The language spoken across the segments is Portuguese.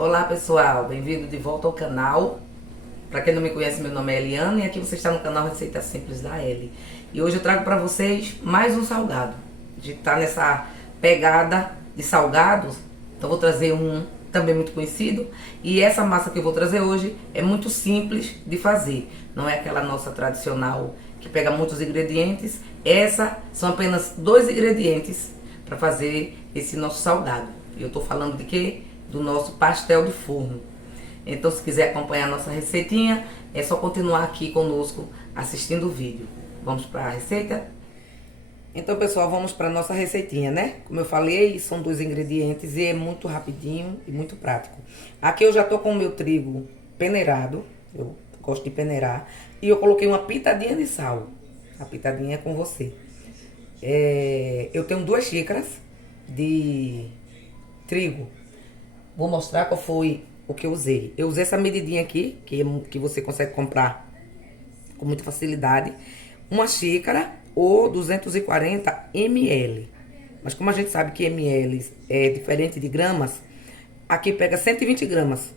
Olá pessoal, bem-vindo de volta ao canal. Para quem não me conhece, meu nome é Eliana e aqui você está no canal Receita Simples da Eli. E hoje eu trago para vocês mais um salgado. A gente está nessa pegada de salgados, então vou trazer um também muito conhecido. E essa massa que eu vou trazer hoje é muito simples de fazer. Não é aquela nossa tradicional que pega muitos ingredientes. Essa são apenas 2 ingredientes para fazer esse nosso salgado. E eu estou falando de quê? Do nosso pastel de forno. Então, se quiser acompanhar a nossa receitinha, é só continuar aqui conosco assistindo o vídeo. Vamos para a receita? Então, pessoal, vamos para a nossa receitinha, né? Como eu falei, são 2 ingredientes e é muito rapidinho e muito prático. Aqui eu já tô com o meu trigo peneirado, eu gosto de peneirar, e eu coloquei uma pitadinha de sal. A pitadinha é com você. Eu tenho 2 xícaras de trigo. Vou mostrar qual foi o que eu usei. Eu usei essa medidinha aqui, que você consegue comprar com muita facilidade. Uma xícara ou 240 ml. Mas como a gente sabe que ml é diferente de gramas, aqui pega 120 gramas.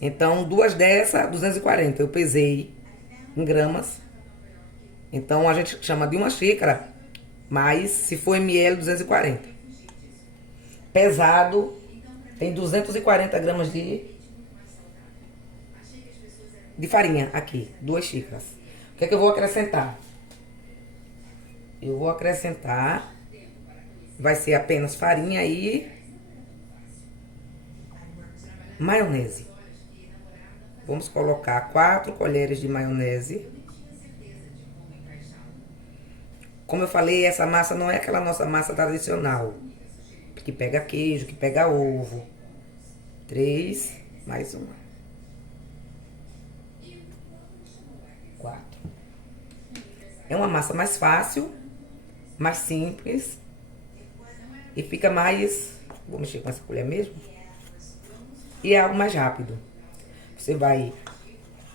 Então, 2 dessa, 240. Eu pesei em gramas. Então, a gente chama de uma xícara, mas se for ml, 240. Pesado, tem 240 gramas de farinha aqui, 2 xícaras. O que é que eu vou acrescentar? Eu vou acrescentar, vai ser apenas farinha e maionese. Vamos colocar 4 colheres de maionese. Como eu falei, essa massa não é aquela nossa massa tradicional, que pega queijo, que pega ovo. 3, mais uma. 4. É uma massa mais fácil, mais simples e fica mais... Vou mexer com essa colher mesmo. E é algo mais rápido. Você vai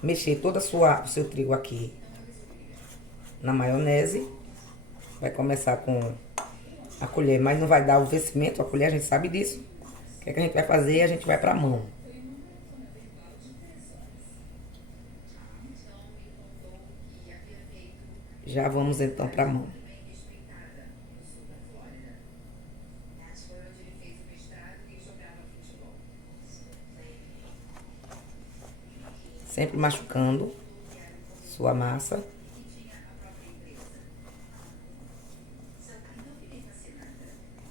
mexer todo o seu trigo aqui na maionese. Vai começar com a colher, mas não vai dar o vencimento. A colher, a gente sabe disso. O que é que a gente vai fazer? A gente vai pra mão. Já vamos então pra mão. Sempre machucando sua massa.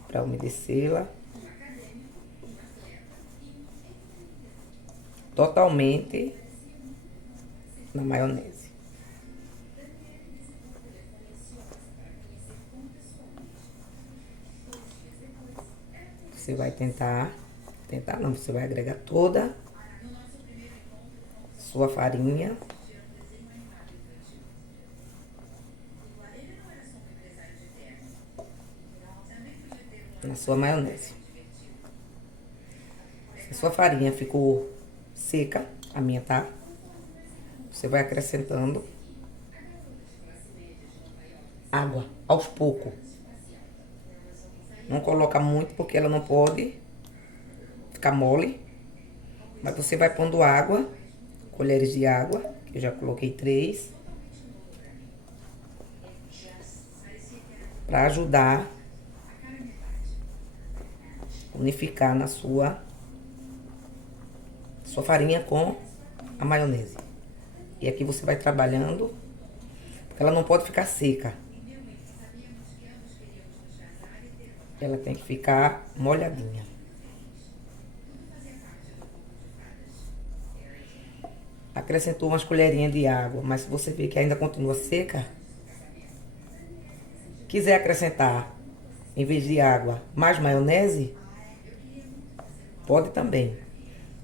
Para umedecê-la. Totalmente na maionese. Você vai tentar não, você vai agregar toda sua farinha. Na sua maionese. Se a sua farinha ficou seca, a minha tá, você vai acrescentando água aos poucos. Não coloca muito porque ela não pode ficar mole. Mas você vai pondo água, colheres de água, que eu já coloquei 3. Para ajudar a unificar na sua farinha com a maionese. E aqui você vai trabalhando, porque ela não pode ficar seca. Ela tem que ficar molhadinha. Acrescentou umas colherinhas de água, mas se você ver que ainda continua seca, quiser acrescentar, em vez de água, mais maionese, pode também.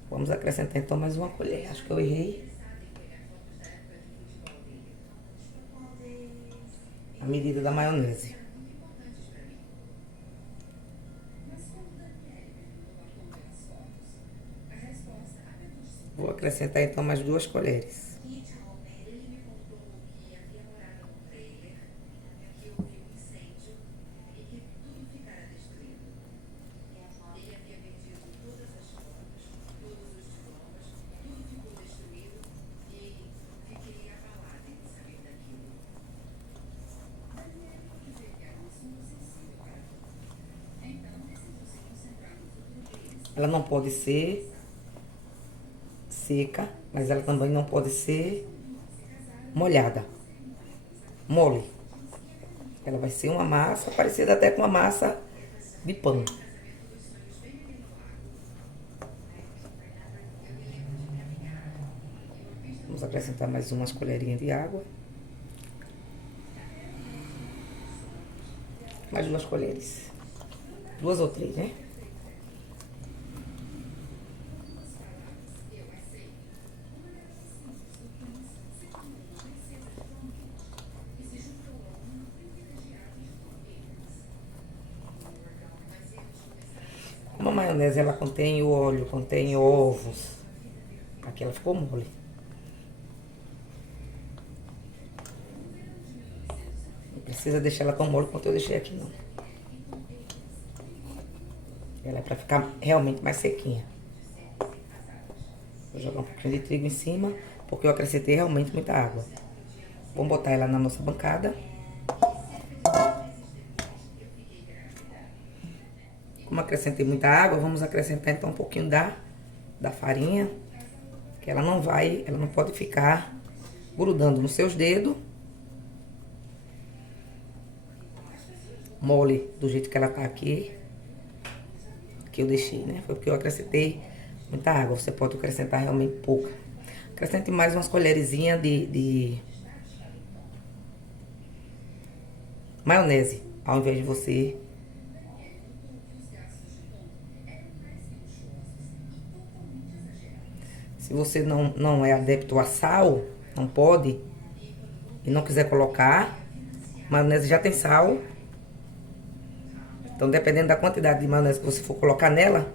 Vamos acrescentar então mais uma colher. Acho que eu errei a medida da maionese. Vou acrescentar então mais 2 colheres. Ela não pode ser seca, mas ela também não pode ser molhada, mole. Ela vai ser uma massa parecida até com uma massa de pão. Vamos acrescentar mais umas colherinhas de água. Mais 2 colheres. 2 ou 3, né? Como a maionese ela contém óleo, contém ovos, aqui ela ficou mole. Não precisa deixar ela tão mole quanto eu deixei aqui, não. Ela é pra ficar realmente mais sequinha. Vou jogar um pouquinho de trigo em cima, porque eu acrescentei realmente muita água. Vamos botar ela na nossa bancada. Como acrescentei muita água, vamos acrescentar então um pouquinho da farinha, que ela não pode ficar grudando nos seus dedos. Mole do jeito que ela tá aqui, que eu deixei, né? Foi porque eu acrescentei muita água. Você pode acrescentar realmente pouca. Acrescente mais umas colherzinhas de maionese, ao invés de você se você não é adepto a sal, não pode, e não quiser colocar, maionese já tem sal. Então, dependendo da quantidade de maionese que você for colocar nela,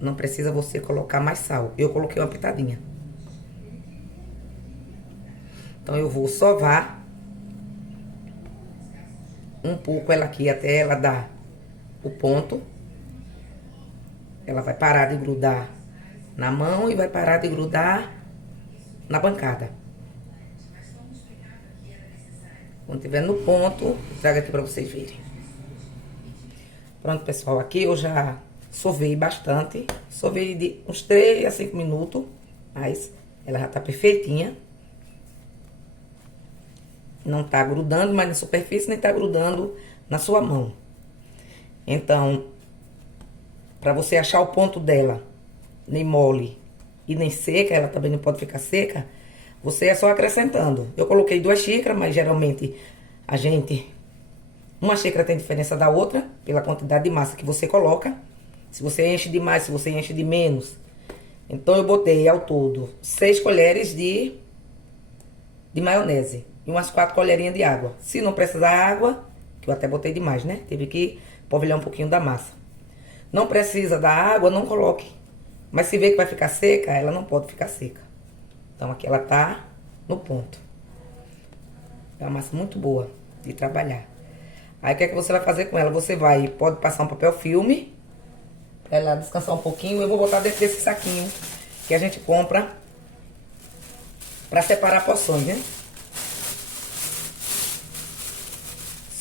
não precisa você colocar mais sal. Eu coloquei uma pitadinha. Então, eu vou sovar um pouco ela aqui até ela dar o ponto. Ela vai parar de grudar na mão e vai parar de grudar na bancada. Quando tiver no ponto, eu trago aqui pra vocês verem. Pronto, pessoal, aqui eu já sovei bastante. Sovei de uns 3 a 5 minutos, mas ela já tá perfeitinha. Não tá grudando mais na superfície, nem tá grudando na sua mão. Então, pra você achar o ponto dela, nem mole e nem seca, ela também não pode ficar seca, você é só acrescentando. Eu coloquei 2 xícaras, mas geralmente uma xícara tem diferença da outra, pela quantidade de massa que você coloca. Se você enche de mais, se você enche de menos. Então eu botei ao todo 6 colheres de maionese e umas 4 colherinhas de água. Se não precisar água, que eu até botei demais, né? Teve que polvilhar um pouquinho da massa. Não precisa da água, não coloque. Mas se vê que vai ficar seca, ela não pode ficar seca. Então aqui ela tá no ponto. É uma massa muito boa de trabalhar. Aí o que é que você vai fazer com ela? Você pode passar um papel filme pra ela descansar um pouquinho. Eu vou botar dentro desse saquinho que a gente compra pra separar porções, né?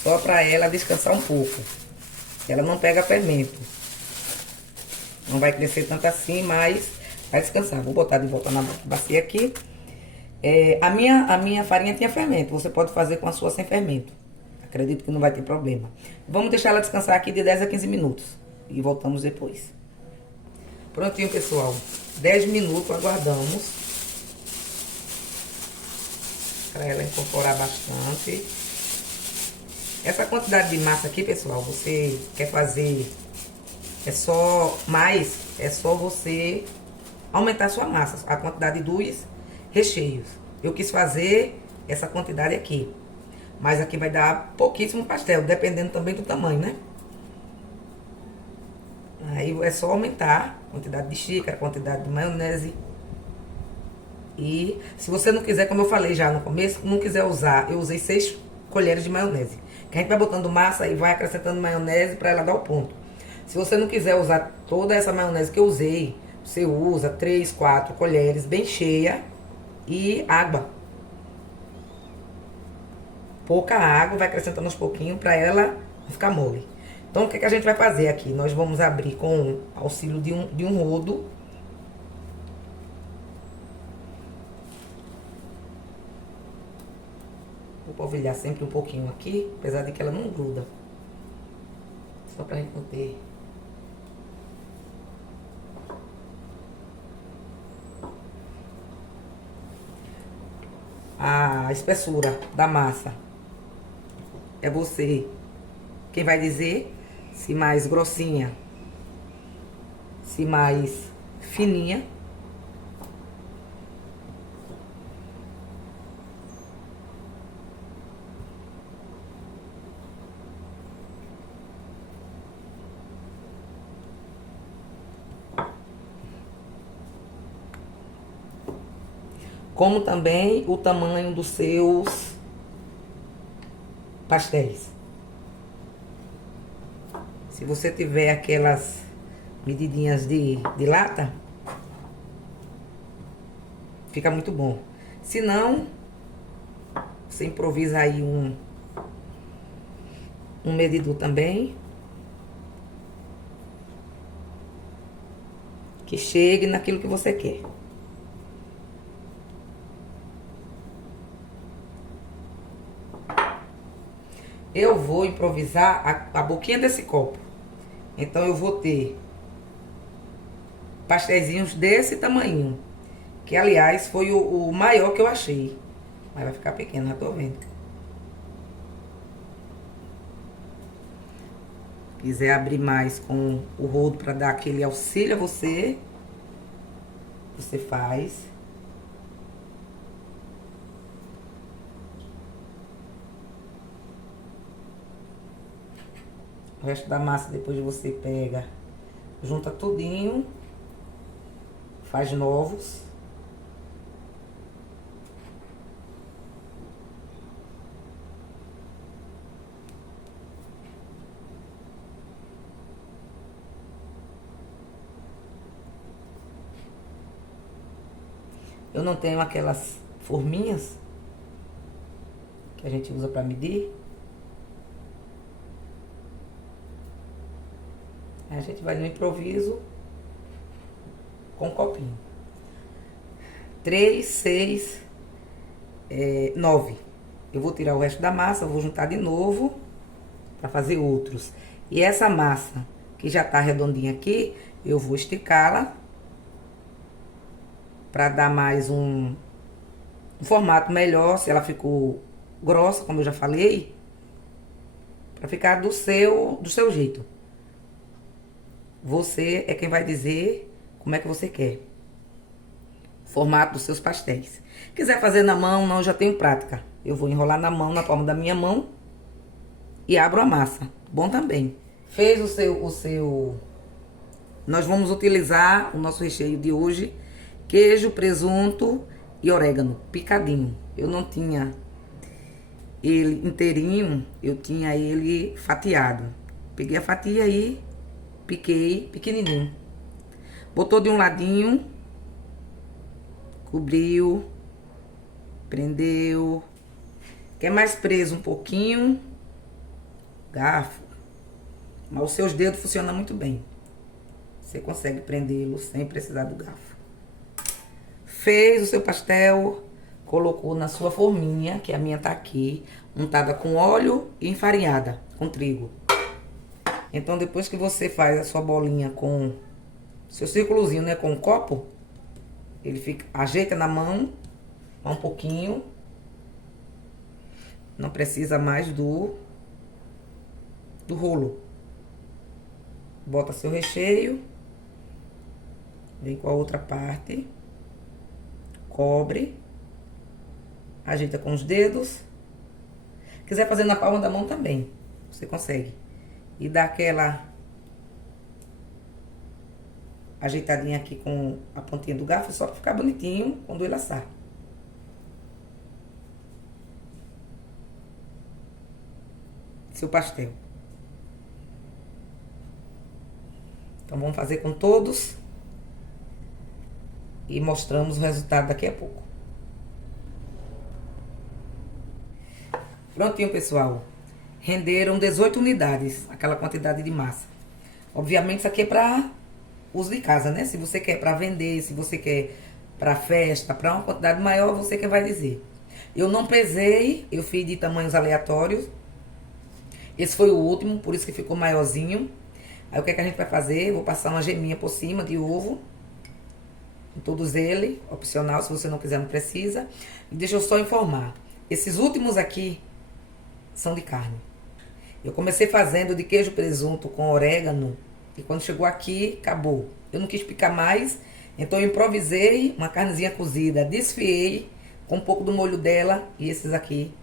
Só pra ela descansar um pouco. Ela não pega fermento. Não vai crescer tanto assim, mas vai descansar. Vou botar de volta na bacia aqui. A minha farinha tinha fermento. Você pode fazer com a sua sem fermento. Acredito que não vai ter problema. Vamos deixar ela descansar aqui de 10 a 15 minutos. E voltamos depois. Prontinho, pessoal. 10 minutos aguardamos. Para ela incorporar bastante. Essa quantidade de massa aqui, pessoal, você quer fazer... É só você aumentar a sua massa, a quantidade dos recheios. Eu quis fazer essa quantidade aqui. Mas aqui vai dar pouquíssimo pastel, dependendo também do tamanho, né? Aí é só aumentar a quantidade de xícara, a quantidade de maionese. E se você não quiser, como eu falei já no começo, não quiser usar, eu usei 6 colheres de maionese. Que a gente vai botando massa e vai acrescentando maionese para ela dar o ponto. Se você não quiser usar toda essa maionese que eu usei, você usa 3, 4 colheres bem cheia e água. Pouca água, vai acrescentando aos pouquinhos para ela não ficar mole. Então, o que a gente vai fazer aqui? Nós vamos abrir com auxílio de um rodo. Vou polvilhar sempre um pouquinho aqui, apesar de que ela não gruda. Só pra gente não ter... a espessura da massa. É você quem vai dizer se mais grossinha, se mais fininha. Como também o tamanho dos seus pastéis. Se você tiver aquelas medidinhas de lata, fica muito bom. Se não, você improvisa aí um medidor também, que chegue naquilo que você quer. Eu vou improvisar a boquinha desse copo. Então, eu vou ter pastéisinhos desse tamanho. Que, aliás, foi o maior que eu achei. Mas vai ficar pequeno, já tô vendo. Quiser abrir mais com o rodo para dar aquele auxílio a você, você faz. O resto da massa depois você pega, junta tudinho, faz novos. Eu não tenho aquelas forminhas que a gente usa para medir. A gente vai no improviso com um copinho. 3, 6, 9. Eu vou tirar o resto da massa, vou juntar de novo para fazer outros. E essa massa que já tá redondinha aqui, eu vou esticá-la para dar mais um formato melhor, se ela ficou grossa, como eu já falei, para ficar do seu jeito. Você é quem vai dizer como é que você quer o formato dos seus pastéis. Quiser fazer na mão, não, eu já tenho prática. Eu vou enrolar na mão, na palma da minha mão e abro a massa. Bom também. Fez o seu... Nós vamos utilizar o nosso recheio de hoje, queijo, presunto e orégano picadinho. Eu não tinha ele inteirinho, eu tinha ele fatiado. Peguei a fatia aí, piquei pequenininho. Botou de um ladinho, cobriu, prendeu. Quer mais preso um pouquinho, garfo. Mas os seus dedos funcionam muito bem. Você consegue prendê-lo sem precisar do garfo. Fez o seu pastel, colocou na sua forminha, que a minha tá aqui, untada com óleo e enfarinhada com trigo. Então, depois que você faz a sua bolinha com seu círculozinho, né, com o copo, ele fica, ajeita na mão, um pouquinho. Não precisa mais do rolo. Bota seu recheio, vem com a outra parte, cobre, ajeita com os dedos. Quiser fazer na palma da mão também, você consegue. E dá aquela ajeitadinha aqui com a pontinha do garfo, só pra ficar bonitinho quando ele assar. Seu pastel. Então, vamos fazer com todos e mostramos o resultado daqui a pouco. Prontinho, pessoal. renderam 18 unidades, aquela quantidade de massa. Obviamente isso aqui é para uso de casa, né? Se você quer para vender, se você quer para festa, para uma quantidade maior, você que vai dizer. Eu não pesei, eu fiz de tamanhos aleatórios. Esse foi o último, por isso que ficou maiorzinho. Aí o que é que a gente vai fazer? Vou passar uma geminha por cima de ovo. Em todos eles, opcional, se você não quiser, não precisa. E deixa eu só informar. Esses últimos aqui são de carne. Eu comecei fazendo de queijo presunto com orégano. E quando chegou aqui, acabou. Eu não quis picar mais. Então eu improvisei uma carnezinha cozida. Desfiei com um pouco do molho dela. E esses aqui,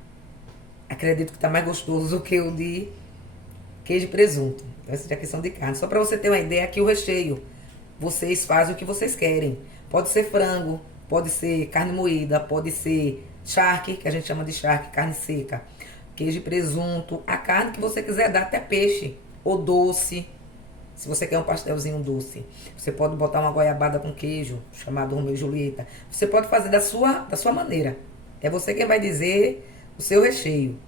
acredito que tá mais gostoso do que o de queijo e presunto. Então esses aqui são de carne. Só para você ter uma ideia aqui o recheio. Vocês fazem o que vocês querem. Pode ser frango, pode ser carne moída, pode ser charque, que a gente chama de charque, carne seca. Queijo e presunto, a carne que você quiser dar, até peixe ou doce. Se você quer um pastelzinho doce, você pode botar uma goiabada com queijo, chamado Romeu e Julieta. Você pode fazer da sua maneira. É você quem vai dizer o seu recheio.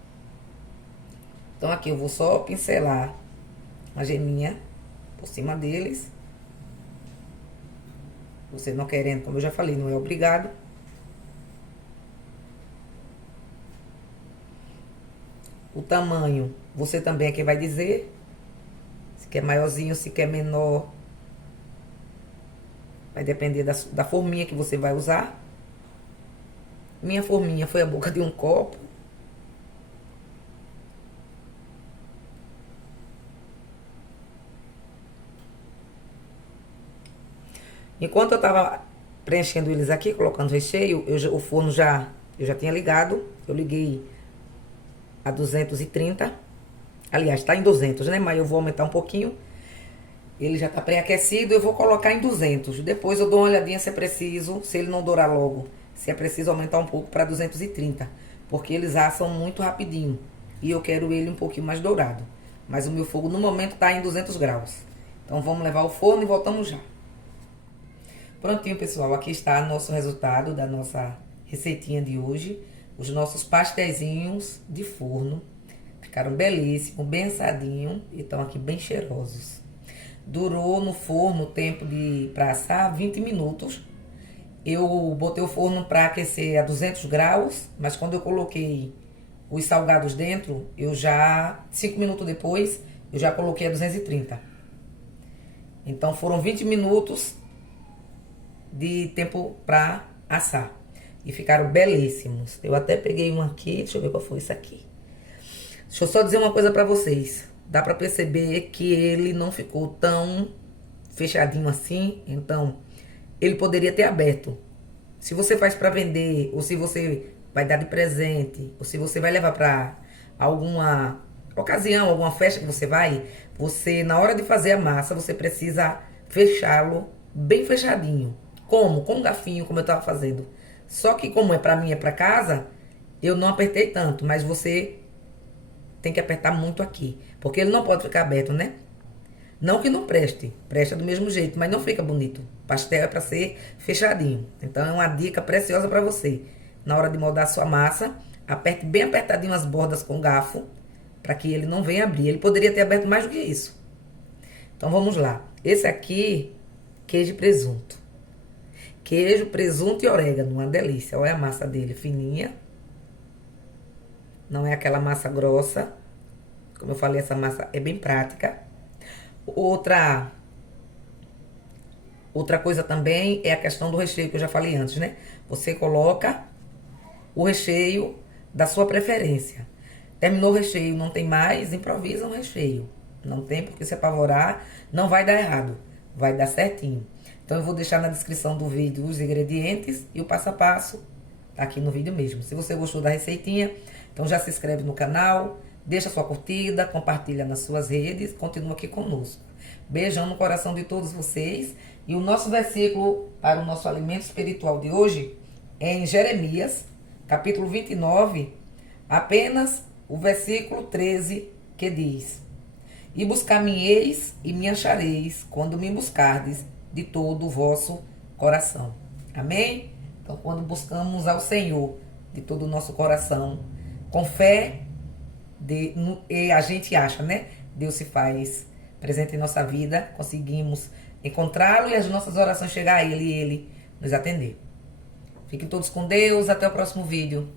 Então aqui eu vou só pincelar uma geminha por cima deles. Você não querendo, como eu já falei, não é obrigado. O tamanho, você também é quem vai dizer. Se quer maiorzinho, se quer menor. Vai depender da forminha que você vai usar. Minha forminha foi a boca de um copo. Enquanto eu tava preenchendo eles aqui, colocando recheio, o forno eu já tinha ligado. Eu liguei a 230. Aliás, tá em 200, né? Mas eu vou aumentar um pouquinho. Ele já tá pré-aquecido, eu vou colocar em 200. Depois eu dou uma olhadinha se é preciso, se ele não dourar logo, se é preciso aumentar um pouco para 230. Porque eles assam muito rapidinho. E eu quero ele um pouquinho mais dourado. Mas o meu fogo no momento tá em 200 graus. Então vamos levar ao forno e voltamos já. Prontinho, pessoal, aqui está nosso resultado da nossa receitinha de hoje. Os nossos pastéisinhos de forno. Ficaram belíssimos, bem assadinhos e estão aqui bem cheirosos. Durou no forno o tempo para assar 20 minutos. Eu botei o forno para aquecer a 200 graus, mas quando eu coloquei os salgados dentro, 5 minutos depois, eu já coloquei a 230. Então foram 20 minutos de tempo para assar. E ficaram belíssimos. Eu até peguei um aqui, deixa eu ver qual foi isso aqui. Deixa eu só dizer uma coisa para vocês. Dá para perceber que ele não ficou tão fechadinho assim. Então, ele poderia ter aberto. Se você faz para vender, ou se você vai dar de presente, ou se você vai levar para alguma ocasião, alguma festa que você, na hora de fazer a massa, você precisa fechá-lo bem fechadinho. Como? Com um garfinho, como eu tava fazendo. Só que como é pra mim, é pra casa, eu não apertei tanto, mas você tem que apertar muito aqui. Porque ele não pode ficar aberto, né? Não que não preste, presta do mesmo jeito, mas não fica bonito. Pastel é pra ser fechadinho. Então é uma dica preciosa pra você. Na hora de moldar a sua massa, aperte bem apertadinho as bordas com o garfo, pra que ele não venha abrir. Ele poderia ter aberto mais do que isso. Então vamos lá. Esse aqui, queijo e presunto. Queijo, presunto e orégano, uma delícia. Olha a massa dele, fininha. Não é aquela massa grossa. Como eu falei, essa massa é bem prática. Outra coisa também é a questão do recheio, que eu já falei antes, né? Você coloca o recheio da sua preferência. Terminou o recheio, não tem mais, improvisa um recheio. Não tem porque se apavorar, não vai dar errado. Vai dar certinho. Então eu vou deixar na descrição do vídeo os ingredientes e o passo a passo tá aqui no vídeo mesmo. Se você gostou da receitinha, então já se inscreve no canal, deixa sua curtida, compartilha nas suas redes, continua aqui conosco. Beijão no coração de todos vocês. E o nosso versículo para o nosso alimento espiritual de hoje é em Jeremias, capítulo 29, apenas o versículo 13, que diz: E buscar-me-eis e me achareis, quando me buscardes de todo o vosso coração. Amém? Então, quando buscamos ao Senhor de todo o nosso coração, com fé, e a gente acha, né? Deus se faz presente em nossa vida, conseguimos encontrá-lo e as nossas orações chegar a Ele e Ele nos atender. Fiquem todos com Deus, até o próximo vídeo.